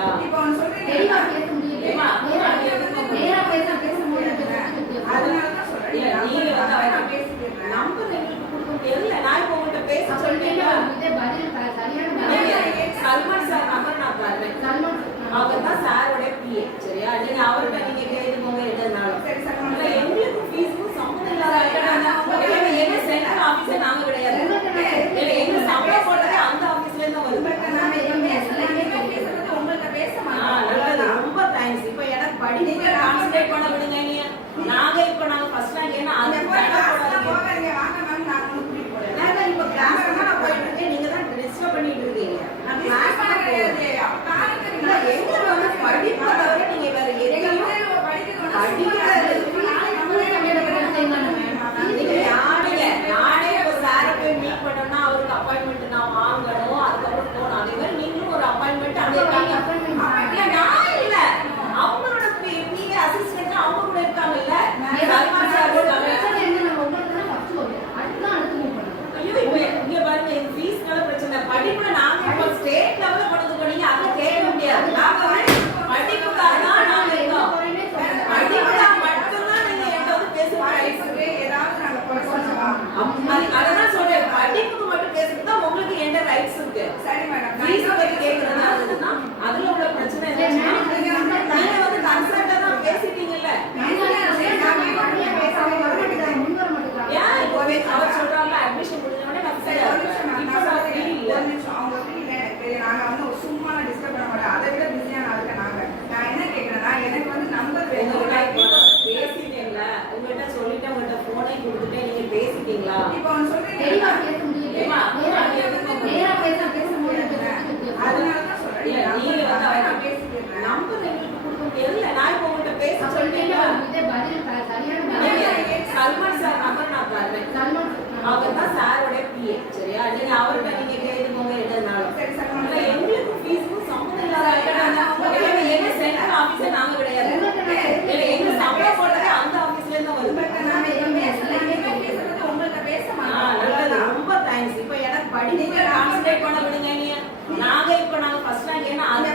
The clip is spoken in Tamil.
பேசிட்டீங்களா? இப்போ அவன் சொல்றேன் தெளிவா பேச முடியல. நேரா பேசும்போது அதனால தான் சொல்றேன். இல்ல நீங்க வந்து நான் பேசிக்கிறேன். நம்பர் எங்களுக்கு கொடுக்க முடியாதுல்ல. நான் இப்போ உங்கள்கிட்ட பேச சொல்லிட்டீங்க. சொல்லிட்டேன். இதே பதில் சரியான நீங்க பதில். சல்மான் சார் நம்பர் நான் தரேன். சல்மான் அவர் தான் சாரோட பிஏ. சரியா? நீங்க அவர்கிட்ட நீங்க கேட்டுக்கோங்க எதுனாலும். சரி சல்மான் இல்ல எங்களுக்கு ஃபீஸும் சம்பந்தம் இல்லாத எங்க சென்ட்ரல் ஆபீஸே நாங்க கிடையாது. இல்ல எங்க சம்பளம் போடுறதே அந்த ஆபீஸ்ல இருந்து வருது. உங்கள்கிட்ட பேச நல்லது. ரொம்ப தேங்க்ஸ். இப்போ எனக்கு படிப்புல கான்சென்ட்ரேட் பண்ண விடுங்க. நாங்க ஃபர்ஸ்ட் ரேங்க் ஏன்னா அந்த போகாதீங்க வாங்க மேம் நான் உங்களுக்கு கூட்டிட்டு போறேன். நான் இப்போ கிளாஸ் நான் போயிட்டு இருக்கேன். நீங்க தான் டிஸ்டர்ப் பண்ணிட்டு இருக்கீங்க. நான் கிளாஸ் கிடையாது. அப்ப காரணம் இல்ல எங்க வந்து படிப்பு தவிர நீங்க வேற எதையும் நீங்க யாருங்க நானே ஒரு சாரை போய் மீட் பண்ணணும்னா அவருக்கு அப்பாயின்மெண்ட் நான் வாங்கணும். அதுக்கப்புறம் போகணும். அதே மாதிரி நீங்களும் ஒரு அப்பாயின்மெண்ட் அங்கே நான் இல்ல அவங்களோட நீங்க அசிஸ்டன்ட் அவங்க கூட இருக்காங்கல்ல. சல்மான் சார் ஐயோ இப்போ இங்க பாருங்க இந்த ஃபீஸ்னால பிரச்சனை. படிப்புல நாங்க இப்போ ஸ்டேட் லெவல்ல கொண்டு போனீங்க. அத கேட்க முடியாது. நாங்க படிப்புக்காக தான் நாங்க இருக்கோம். படிப்புக்காக மட்டும் தான் நீங்க என்கிட்ட வந்து பேசுறீங்க. ஏதாவது நாங்க குறை சொல்லவா? அதான் சொல்றேன். படிப்புக்கு மட்டும் பேசுறது தான் உங்களுக்கு என்ன ரைட்ஸ் இருக்கு. சரி மேடம் ஃபீஸ் பத்தி கேக்குறது அதுனா அதுல உள்ள பிரச்சனை இல்ல. நீங்க வந்து கன்சல்ட்டா தான் பேசிட்டீங்கல்ல. ஏன் இப்போ அவர் சொல்றாங்க அட்மிஷன் முடிஞ்ச உடனே நான் சரி ஒரு நிமிஷம் இப்போ நான் நான் ஃப்ரீ இல்ல. ஒரு நிமிஷம் அவங்க ஃப்ரீ இல்லை எனக்கு தெரியும். நாங்க வந்து சும்மா டிஸ்டர்ப் பண்ண மாட்டோம். அதை விட பிஸியான ஆளுங்க நாங்க. நான் என்ன கேட்கறேன்னா எனக்கு வந்து நம்பர் வேணும். பேசிட்டீங்களா? உங்ககிட்ட சொல்லிட்டு உங்ககிட்ட போனே கொடுத்துட்டு நீங்க பேசிட்டீங்களா? இப்போ அவன் சொல்றேன் தெளிவா பேச முடியல. நேரா பேசும்போது அதனால தான் சொல்றேன். இல்ல நீங்க வந்து நான் பேசிக்கிறேன். நம்பர் எங்களுக்கு கொடுக்க முடியாதுல்ல. நான் இப்போ உங்ககிட்ட பேச சொல்லிட்டீங்க. சொல்லிட்டேன். இதே பதில் சரியான நீங்க பதில். சல்மான் சார் நம்பர் நான் தரேன். சல்மான் அவர் தான் சாரோட பிஏ. சரியா? நீங்க அவர்கிட்ட நீங்க கேட்டுக்கோங்க எதுனாலும். சரி சல்மான் இல்ல எங்களுக்கு ஃபீஸும் சம்பந்தம் இல்லாத எங்க சென்ட்ரல் ஆபீஸே நாங்க கிடையாது. இல்ல எங்க சம்பளம் போடுறதே அந்த ஆபீஸ்ல இருந்து வருது. உங்கள்கிட்ட பேச நல்லது. ரொம்ப தேங்க்ஸ். இப்போ எனக்கு படிப்புல கான்சென்ட்ரேட் பண்ண விடுங்க. நாங்க ஃபர்ஸ்ட் ரேங்க் ஏன்னா அந்த